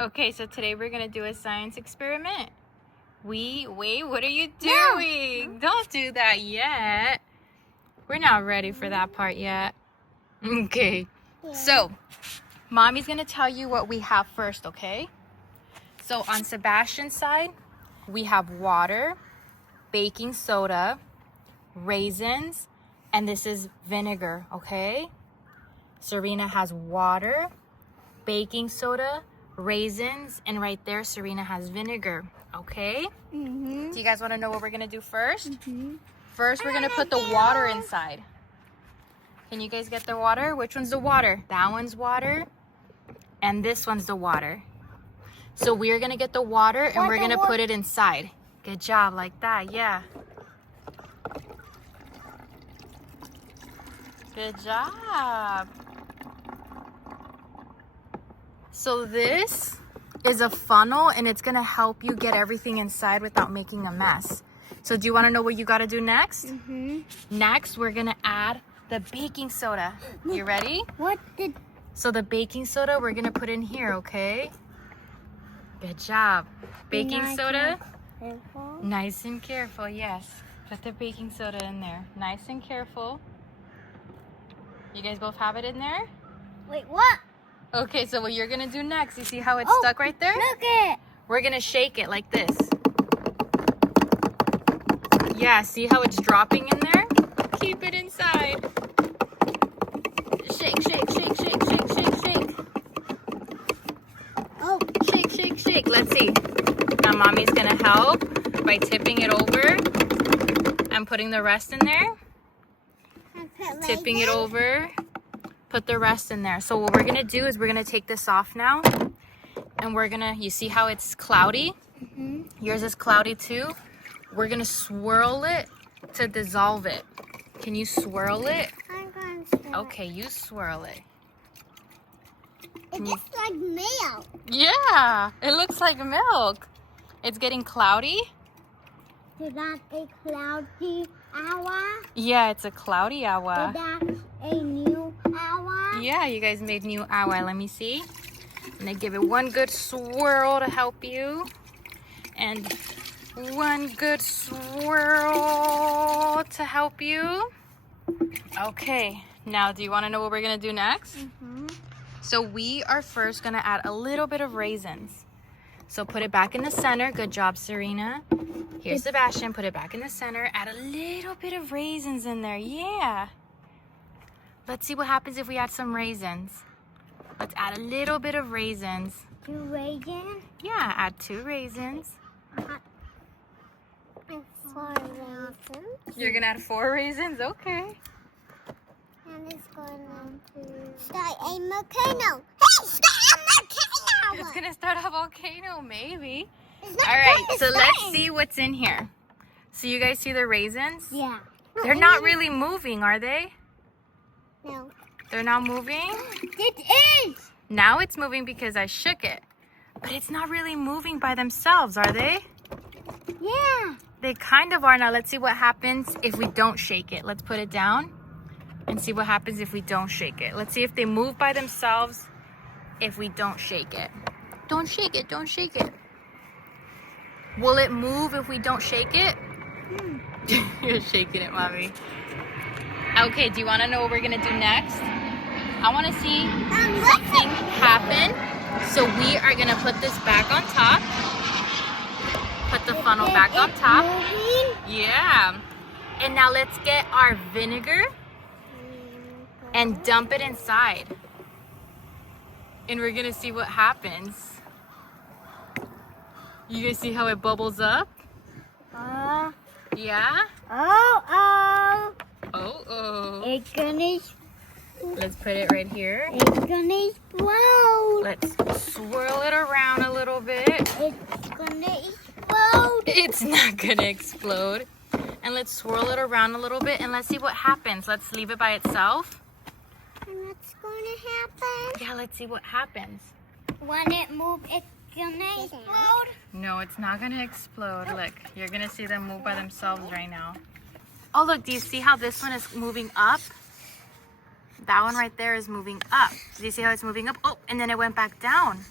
Okay, so today we're gonna do a science experiment. Wait, what are you doing? No. Don't do that yet. We're not ready for that part yet. Okay, so Mommy's gonna tell you what we have first, okay? So on Sebastian's side, we have water, baking soda, raisins, and this is vinegar, okay? Serena has water, baking soda, raisins, and right there Serena has vinegar, okay? Do you guys want to know what we're gonna do first? First we're gonna put the water inside. Can you guys get the water? Which one's the water? That one's water and this one's the water. So we're gonna get the water and we're gonna put it inside. Good job, like that, yeah. Good job. So this is a funnel and it's gonna help you get everything inside without making a mess. So do you wanna know what you gotta do next? Next, we're gonna add the baking soda. You ready? So the baking soda we're gonna put in here, okay? Good job. Baking soda. Nice and careful, yes. Put the baking soda in there. Nice and careful. You guys both have it in there? Wait, what? Okay, so what you're gonna do next, you see how it's stuck right there? Look it. We're gonna shake it like this. Yeah, see how it's dropping in there? Keep it inside. Shake, shake, shake, shake, shake, shake, shake. Oh. Shake, shake, shake. Let's see. Now Mommy's gonna help by tipping it over and putting the rest in there. Tipping it over. Put the rest in there. So what we're gonna do is we're gonna take this off now. And we're gonna, you see how it's cloudy? Yours is cloudy too. We're gonna swirl it to dissolve it. Can you swirl it? I'm going to swirl. Okay, you swirl it. It looks like milk. Yeah, it looks like milk. It's getting cloudy. So that's a cloudy hour. Yeah, it's a cloudy So hour. that's a new hour. Yeah, you guys made new hour. Let me see. I'm gonna give it one good swirl to help you. And one good swirl to help you. Okay, now do you want to know what we're gonna do next? So we are first gonna add a little bit of raisins. So put it back in the center. Good job, Serena. Here's Sebastian. Put it back in the center. Add a little bit of raisins in there. Yeah. Let's see what happens if we add some raisins. Let's add a little bit of raisins. 2 raisins. Yeah, add 2 raisins. And 4 raisins. You're gonna add 4 raisins? Okay. And it's going to start a volcano. Hey, start a volcano! It's gonna start a volcano, maybe. It's not All right, going to so let's start. see what's in here. So you guys see the raisins? Yeah. They're not really moving, are they? No. They're not moving? It is. Now it's moving because I shook it. But it's not really moving by themselves, are they? Yeah. They kind of are. Now let's see what happens if we don't shake it. Let's put it down and see what happens if we don't shake it. Let's see if they move by themselves if we don't shake it. Don't shake it, don't shake it. Will it move if we don't shake it? You're shaking it, Mommy. Okay, do you want to know what we're going to do next? I want to see something happen. So we are going to put this back on top. Put the funnel back on top. Moving. Yeah. And now let's get our vinegar and dump it inside. And we're going to see what happens. You guys see how it bubbles up? Yeah? Oh. Oh. It's gonna. Let's put it right here. It's gonna explode. Let's swirl it around a little bit. It's gonna explode. It's not gonna explode. And let's swirl it around a little bit and let's see what happens. Let's leave it by itself. And what's gonna happen? Yeah, let's see what happens. When it moves, it's gonna explode. No, it's not gonna explode. Look, you're gonna see them move by themselves right now. Oh, look, do you see how this one is moving up? That one right there is moving up. Do you see how it's moving up? Oh, and then it went back down.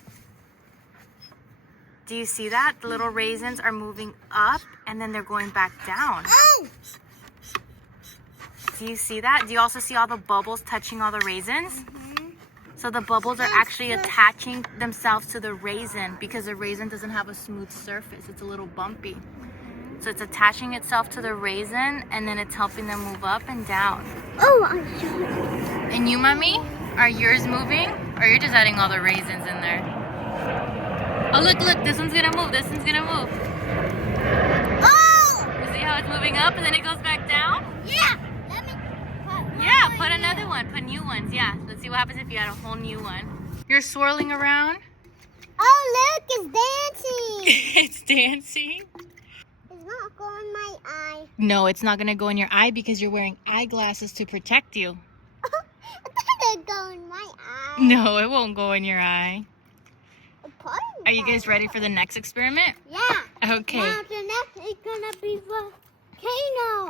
Do you see that? The little raisins are moving up and then they're going back down. Oh! Do you see that? Do you also see all the bubbles touching all the raisins? So the bubbles are actually attaching themselves to the raisin because the raisin doesn't have a smooth surface. It's a little bumpy. So it's attaching itself to the raisin and then it's helping them move up and down. Oh, I'm sure. And you, Mommy? Are yours moving? Or you're just adding all the raisins in there? Oh, look, this one's gonna move. This one's gonna move. Oh! You see how it's moving up and then it goes back down? Yeah! Let me Put another one. Put new ones. Yeah. Let's see what happens if you add a whole new one. You're swirling around. Oh, look, it's dancing. It's dancing. It's not going in my eye. No, it's not going to go in your eye because you're wearing eyeglasses to protect you. I thought it'd go in my eye. No, it won't go in your eye. Part of Are you my guys ready for the next experiment? Yeah. Okay. Now the next is gonna be volcano.